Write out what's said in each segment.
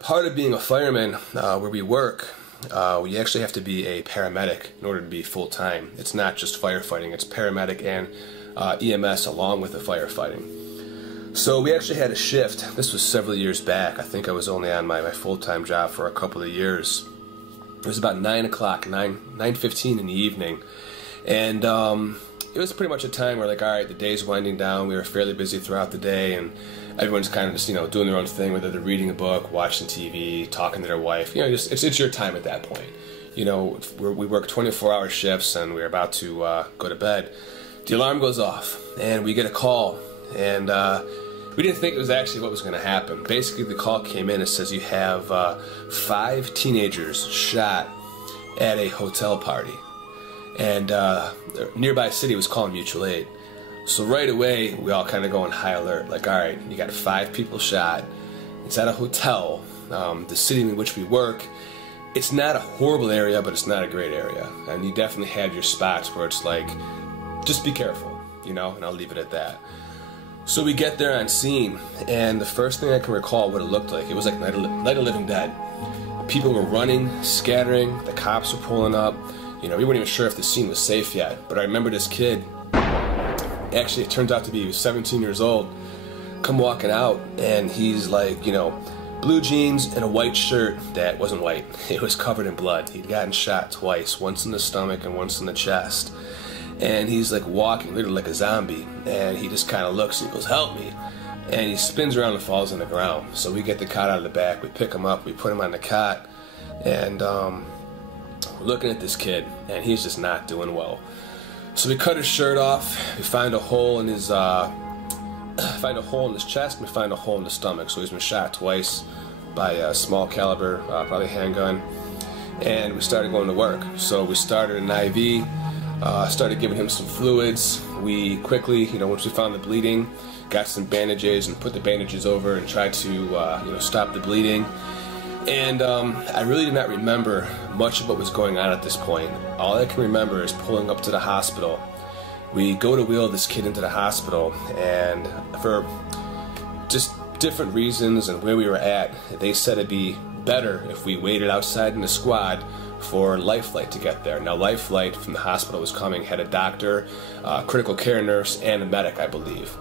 Part of being a fireman, where we work, we actually have to be a paramedic in order to be full-time. It's not just firefighting, it's paramedic and EMS along with the firefighting. So we actually had a shift. This was several years back. I think I was only on my full-time job for a couple of years. It was about 9 o'clock, 9:15 in the evening. And it was pretty much a time where, like, all right, the day's winding down. We were fairly busy throughout the day, and everyone's kind of just, doing their own thing, whether they're reading a book, watching TV, talking to their wife. It's your time at that point. We work 24-hour shifts, and we're about to go to bed. The alarm goes off, and we get a call, and we didn't think it was actually what was going to happen. Basically, the call came in and says you have 5 teenagers shot at a hotel party. And the nearby city was calling mutual aid. So right away, we all kind of go on high alert, like, all right, you got 5 people shot. It's at a hotel. The city in which we work, it's not a horrible area, but it's not a great area. And you definitely have your spots where it's like, just be careful, and I'll leave it at that. So we get there on scene, and the first thing I can recall what it looked like, it was like Night of Living Dead. People were running, scattering, the cops were pulling up. We weren't even sure if the scene was safe yet, but I remember this kid, actually it turns out to be he was 17 years old, come walking out, and he's like, blue jeans and a white shirt that wasn't white. It was covered in blood. He'd gotten shot twice, once in the stomach and once in the chest. And he's like walking literally like a zombie, and he just kind of looks and he goes, "Help me." And he spins around and falls on the ground. So we get the cot out of the back, we pick him up, we put him on the cot, and we're looking at this kid, and he's just not doing well. So we cut his shirt off, we find a hole in his chest, and we find a hole in the stomach. So he's been shot twice by a small caliber, probably handgun, and we started going to work. So we started an IV, started giving him some fluids. We quickly, once we found the bleeding, got some bandages and put the bandages over and tried to, stop the bleeding. And I really do not remember much of what was going on at this point. All I can remember is pulling up to the hospital. We go to wheel this kid into the hospital, and for just different reasons and where we were at, they said it'd be better if we waited outside in the squad for Life Flight to get there. Now, Life Flight from the hospital was coming, had a doctor, critical care nurse, and a medic, I believe.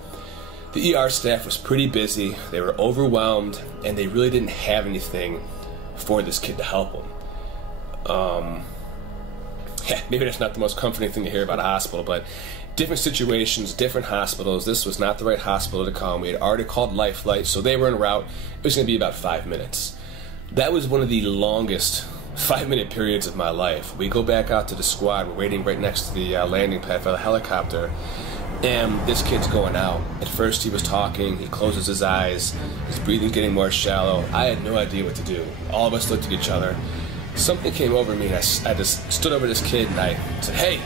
The ER staff was pretty busy, they were overwhelmed, and they really didn't have anything for this kid to help him. Maybe that's not the most comforting thing to hear about a hospital, but different situations, different hospitals. This was not the right hospital to come. We had already called Life Flight, so they were en route. It was going to be about 5 minutes. That was one of the longest 5-minute periods of my life. We go back out to the squad, we're waiting right next to the landing pad for the helicopter, and this kid's going out. At first he was talking, he closes his eyes, his breathing's getting more shallow. I had no idea what to do. All of us looked at each other. Something came over me, and I just stood over this kid and I said, "Hey."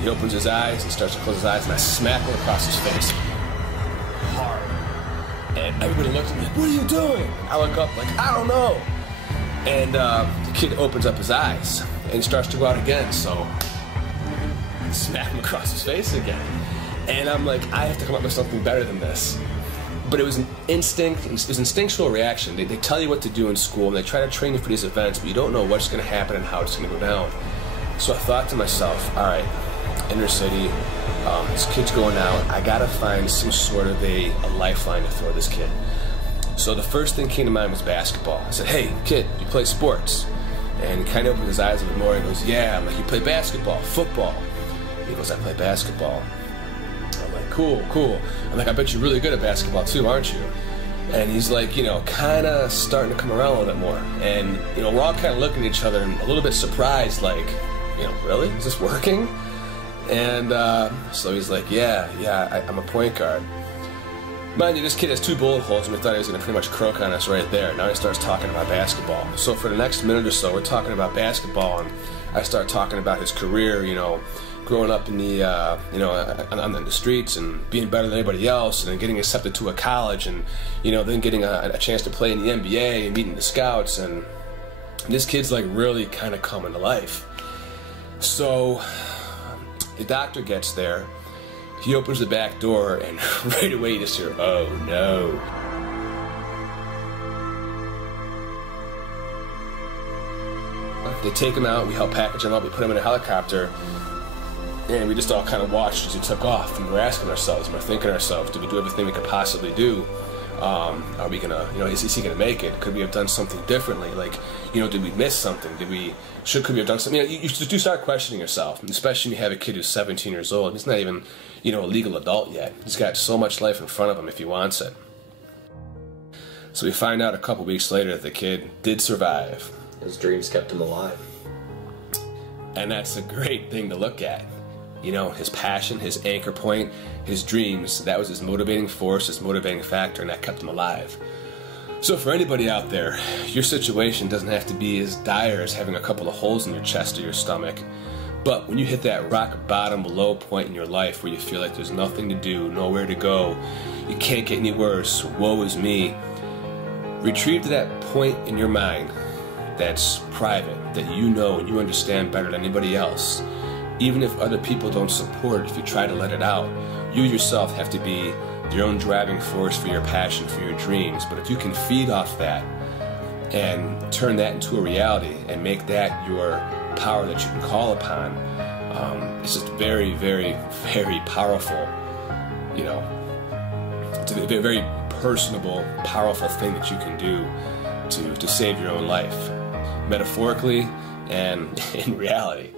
He opens his eyes, he starts to close his eyes, and I smack him across his face. Hard. And everybody looked at me like, "What are you doing?" I look up like, "I don't know." And the kid opens up his eyes, and he starts to go out again, so I smack him across his face again. And I'm like, I have to come up with something better than this. But it was an instinct, it was an instinctual reaction. They tell you what to do in school, and they try to train you for these events, but you don't know what's going to happen and how it's going to go down. So I thought to myself, all right, inner city, this kid's going out, I gotta find some sort of a lifeline to throw this kid. So the first thing came to mind was basketball. I said, "Hey, kid, you play sports?" And he kind of opened his eyes a bit more and goes, "Yeah." I'm like, "You play basketball, football?" He goes, "I play basketball." I'm like, cool. I'm like, "I bet you're really good at basketball too, aren't you?" And he's like, kind of starting to come around a little bit more. And, we're all kind of looking at each other and a little bit surprised, like, really? Is this working? And so he's like, yeah, I'm a point guard. Mind you, this kid has 2 bullet holes, and we thought he was going to pretty much croak on us right there. Now he starts talking about basketball. So for the next minute or so, we're talking about basketball, and I start talking about his career, growing up in the, on the streets and being better than anybody else, and then getting accepted to a college, and, then getting a chance to play in the NBA and meeting the scouts, and this kid's like really kind of coming to life. So the doctor gets there, he opens the back door, and right away you just hear, "Oh no." they take him out, we help package him up, we put him in a helicopter, and we just all kind of watched as he took off, and we're asking ourselves, we're thinking to ourselves, did we do everything we could possibly do? Are we gonna, is he gonna make it? Could we have done something differently? Like, did we miss something? Could we have done something? You do start questioning yourself, especially when you have a kid who's 17 years old. He's not even, a legal adult yet. He's got so much life in front of him if he wants it. So we find out a couple weeks later that the kid did survive. His dreams kept him alive. And that's a great thing to look at. His passion, his anchor point, his dreams, that was his motivating force, his motivating factor, and that kept him alive. So for anybody out there, your situation doesn't have to be as dire as having a couple of holes in your chest or your stomach. But when you hit that rock bottom low point in your life where you feel like there's nothing to do, nowhere to go, you can't get any worse, woe is me, retrieve to that point in your mind that's private, that you know and you understand better than anybody else. Even if other people don't support it, if you try to let it out, you yourself have to be your own driving force for your passion, for your dreams. But if you can feed off that and turn that into a reality and make that your power that you can call upon, it's just very, very, very powerful. It's a very personable, powerful thing that you can do to save your own life, metaphorically and in reality.